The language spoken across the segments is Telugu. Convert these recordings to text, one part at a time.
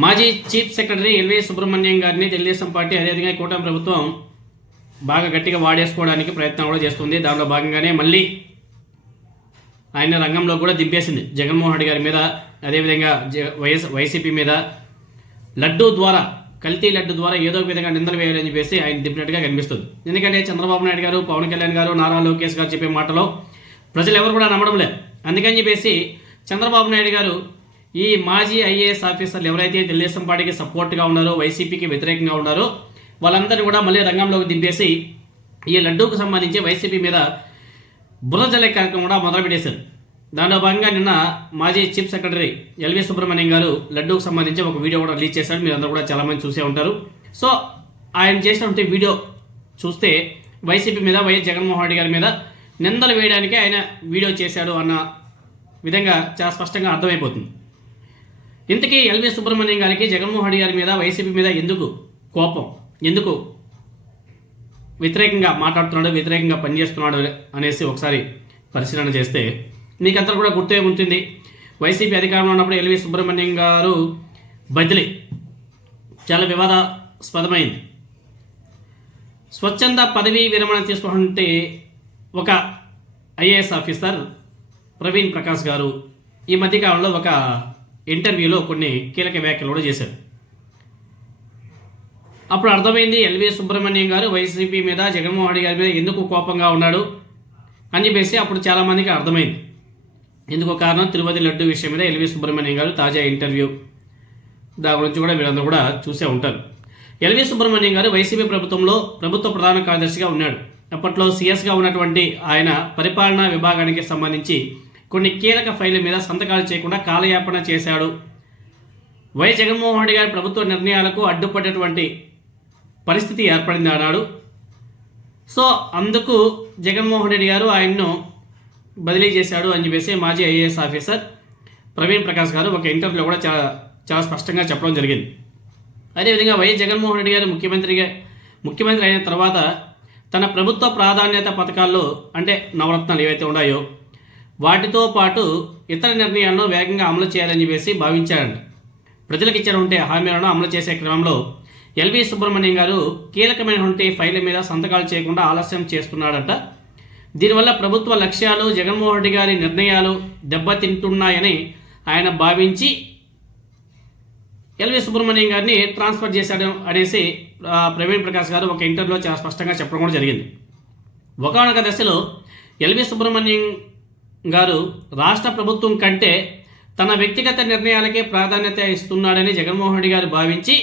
మాజీ చీఫ్ సెక్రటరీ ఎల్వి సుబ్రహ్మణ్యం గారిని తెలుగుదేశం పార్టీ అదేవిధంగా కూటమి ప్రభుత్వం బాగా గట్టిగా వాడేసుకోవడానికి ప్రయత్నం కూడా చేస్తుంది. దాంట్లో భాగంగానే మళ్ళీ ఆయన రంగంలో కూడా దింపేసింది. జగన్మోహన్ రెడ్డి గారి మీద అదేవిధంగా వైసీపీ మీద లడ్డూ ద్వారా, కల్తీ లడ్డు ద్వారా ఏదో ఒక విధంగా నిందలు వేయాలని చెప్పేసి ఆయన దింపినట్టుగా కనిపిస్తుంది. ఎందుకంటే చంద్రబాబు నాయుడు గారు, పవన్ కళ్యాణ్ గారు, నారా లోకేష్ గారు చెప్పే మాటలో ప్రజలు ఎవరు కూడా నమ్మడం లేదు. అందుకని చెప్పేసి చంద్రబాబు నాయుడు గారు ఈ మాజీ ఐఏఎస్ ఆఫీసర్లు ఎవరైతే తెలుగుదేశం పార్టీకి సపోర్ట్గా ఉన్నారో, వైసీపీకి వ్యతిరేకంగా ఉన్నారో వాళ్ళందరినీ కూడా మళ్ళీ రంగంలోకి దింపేసి ఈ లడ్డూకు సంబంధించి వైసీపీ మీద బుర్ర జల్లే కార్యక్రమం కూడా మొదలుపెట్టేశారు. దానిలో భాగంగా నిన్న మాజీ చీఫ్ సెక్రటరీ ఎల్వి సుబ్రహ్మణ్యం గారు లడ్డూకు సంబంధించి ఒక వీడియో కూడా రిలీజ్ చేశారు. మీరు అందరూ కూడా చాలామంది చూసే ఉంటారు. సో ఆయన చేసినటువంటి వీడియో చూస్తే వైసీపీ మీద, వైఎస్ జగన్మోహన్ రెడ్డి గారి మీద నిందలు వేయడానికి ఆయన వీడియో చేశాడు అన్న విధంగా చాలా స్పష్టంగా అర్థమైపోతుంది. ఇంతకీ ఎల్వి సుబ్రహ్మణ్యం గారికి జగన్మోహన్ రెడ్డి గారి మీద, వైసీపీ మీద ఎందుకు కోపం, ఎందుకు వ్యతిరేకంగా మాట్లాడుతున్నాడు, వ్యతిరేకంగా పనిచేస్తున్నాడు అనేసి ఒకసారి పరిశీలన చేస్తే మీకంతా కూడా గుర్తే ఉంటుంది. వైసీపీ అధికారంలో ఉన్నప్పుడు ఎల్వి సుబ్రహ్మణ్యం గారు బదిలీ చాలా వివాదాస్పదమైంది. స్వచ్ఛంద పదవీ విరమణ తీసుకుంటే ఒక ఐఏఎస్ ఆఫీసర్ ప్రవీణ్ ప్రకాష్ గారు ఈ మధ్యకాలంలో ఒక ఇంటర్వ్యూలో కొన్ని కీలక వ్యాఖ్యలు కూడా చేశారు. అప్పుడు అర్థమైంది ఎల్వి సుబ్రహ్మణ్యం గారు వైసీపీ మీద, జగన్మోహన్ రెడ్డి గారి మీద ఎందుకు కోపంగా ఉన్నాడు అని చెప్పేసి అప్పుడు చాలామందికి అర్థమైంది. ఎందుకో కారణం తిరుపతి లడ్డు విషయం మీద ఎల్వి సుబ్రహ్మణ్యం గారు తాజా ఇంటర్వ్యూ, దాని గురించి కూడా మీరందరూ కూడా చూసే ఉంటారు. ఎల్వి సుబ్రహ్మణ్యం గారు వైసీపీ ప్రభుత్వంలో ప్రభుత్వ ప్రధాన కార్యదర్శిగా ఉన్నాడు. అప్పట్లో సీఎస్గా ఉన్నటువంటి ఆయన పరిపాలనా విభాగానికి సంబంధించి కొన్ని కీలక ఫైళ్ళ మీద సంతకాలు చేయకుండా కాలయాపన చేశాడు. వైఎస్ జగన్మోహన్ రెడ్డి గారి ప్రభుత్వ నిర్ణయాలకు అడ్డుపడేటువంటి పరిస్థితి ఏర్పడింది ఆనాడు. సో అందుకు జగన్మోహన్ రెడ్డి గారు ఆయన్ను బదిలీ చేశాడు అని చెప్పేసి మాజీ ఐఏఎస్ ఆఫీసర్ ప్రవీణ్ ప్రకాష్ గారు ఒక ఇంటర్వ్యూలో కూడా చాలా స్పష్టంగా చెప్పడం జరిగింది. అదేవిధంగా వైఎస్ జగన్మోహన్ రెడ్డి గారు ముఖ్యమంత్రి అయిన తర్వాత తన ప్రభుత్వ ప్రాధాన్యత పథకాల్లో, అంటే నవరత్నాలు ఏవైతే ఉన్నాయో వాటితో పాటు ఇతర నిర్ణయాలను వేగంగా అమలు చేయాలని చెప్పేసి భావించారంట. ప్రజలకు ఇచ్చినటువంటి హామీలను అమలు చేసే క్రమంలో ఎల్వి సుబ్రహ్మణ్యం గారు కీలకమైనటువంటి ఫైళ్ళ మీద సంతకాలు చేయకుండా ఆలస్యం చేస్తున్నాడట. దీనివల్ల ప్రభుత్వ లక్ష్యాలు, జగన్మోహన్ రెడ్డి గారి నిర్ణయాలు దెబ్బతింటున్నాయని ఆయన భావించి ఎల్వి సుబ్రహ్మణ్యం గారిని ట్రాన్స్ఫర్ చేశాడు అనేసి ప్రవీణ్ ప్రకాష్ గారు ఒక ఇంటర్వ్యూలో చాలా స్పష్టంగా చెప్పడం కూడా జరిగింది. ఒకనొక దశలో ఎల్వి సుబ్రహ్మణ్యం గారు రాష్ట్ర ప్రభుత్వం కంటే తన వ్యక్తిగత నిర్ణయాలకే ప్రాధాన్యత ఇస్తున్నాడని జగన్మోహన్ రెడ్డి గారు భావించి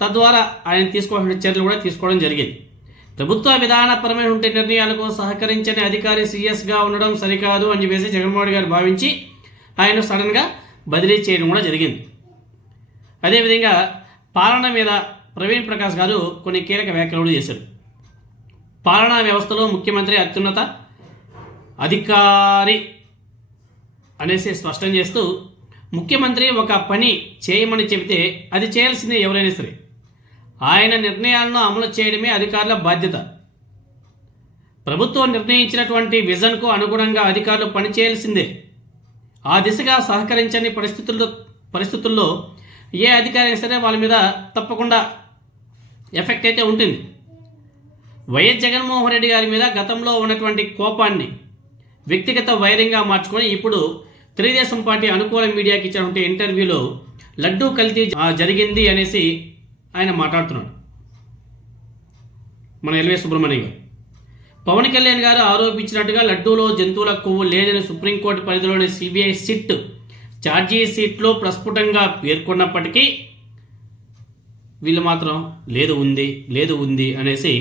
తద్వారా ఆయన తీసుకోవాల్సిన చర్యలు కూడా తీసుకోవడం జరిగింది. ప్రభుత్వ విధానపరమైన నిర్ణయాలకు సహకరించని అధికారి సీఎస్గా ఉండడం సరికాదు అని చెప్పేసి జగన్మోహన్ రెడ్డి గారు భావించి ఆయన సడన్గా బదిలీ చేయడం కూడా జరిగింది. అదేవిధంగా పాలన మీద ప్రవీణ్ ప్రకాష్ గారు కొన్ని కీలక వ్యాఖ్యలు చేశారు. పాలనా వ్యవస్థలో ముఖ్యమంత్రి అత్యున్నత అధికారి అనేసి స్పష్టం చేస్తూ, ముఖ్యమంత్రి ఒక పని చేయమని చెబితే అది చేయాల్సిందే ఎవరైనా సరే. ఆయన నిర్ణయాలను అమలు చేయడమే అధికారుల బాధ్యత. ప్రభుత్వం నిర్ణయించినటువంటి విజన్కు అనుగుణంగా అధికారులు పనిచేయాల్సిందే. ఆ దిశగా సహకరించని పరిస్థితుల్లో ఏ అధికారి సరే వాళ్ళ మీద తప్పకుండా ఎఫెక్ట్ అయితే ఉంటుంది. వైఎస్ జగన్మోహన్ రెడ్డి గారి మీద గతంలో ఉన్నటువంటి కోపాన్ని వ్యక్తిగత వైరంగా మార్చుకొని ఇప్పుడు తెలుగుదేశం పార్టీ అనుకూల మీడియాకి ఇచ్చినటువంటి ఇంటర్వ్యూలో లడ్డూ కల్తీ జరిగింది అనేసి ఆయన మాట్లాడుతున్నాడు. మన ఎల్వి సుబ్రహ్మణ్యం గారు పవన్ కళ్యాణ్ గారు ఆరోపించినట్టుగా లడ్డూలో జంతువుల కొవ్వు లేదని సుప్రీంకోర్టు పరిధిలోని సిబిఐ సిట్ ఛార్జీ షీట్లో ప్రస్ఫుటంగా పేర్కొన్నప్పటికీ వీళ్ళు మాత్రం లేదు ఉంది అనేసి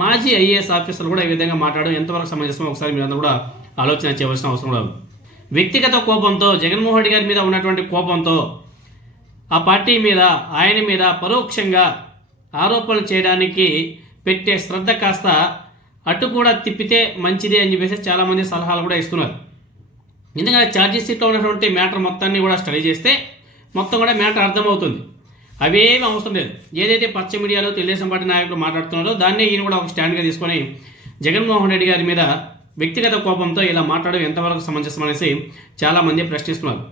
మాజీ ఐఏఎస్ ఆఫీసర్లు కూడా ఈ విధంగా మాట్లాడడం ఎంతవరకు సమంజసం ఒకసారి మీరందరూ కూడా ఆలోచన చేయవలసిన అవసరం లేదు. వ్యక్తిగత కోపంతో, జగన్మోహన్ రెడ్డి గారి మీద ఉన్నటువంటి కోపంతో ఆ పార్టీ మీద, ఆయన మీద పరోక్షంగా ఆరోపణలు చేయడానికి పెట్టే శ్రద్ధ కాస్త అటు కూడా తిప్పితే మంచిది అని చెప్పేసి చాలామంది సలహాలు కూడా ఇస్తున్నారు. ఎందుకంటే ఛార్జీ షీట్లో ఉన్నటువంటి మ్యాటర్ మొత్తాన్ని కూడా స్టడీ చేస్తే మొత్తం కూడా మ్యాటర్ అర్థమవుతుంది. అవేమీ అవసరం లేదు. ఏదైతే పచ్చ మీడియాలో తెలుగుదేశం పార్టీ నాయకులు మాట్లాడుతున్నారో దాన్నే ఈయన కూడా ఒక స్టాండ్గా తీసుకొని జగన్మోహన్ రెడ్డి గారి మీద వ్యక్తిగత కోపంతో ఇలా మాట్లాడడం ఎంతవరకు సమంజసం అనేసి చాలామంది ప్రశ్నిస్తున్నారు.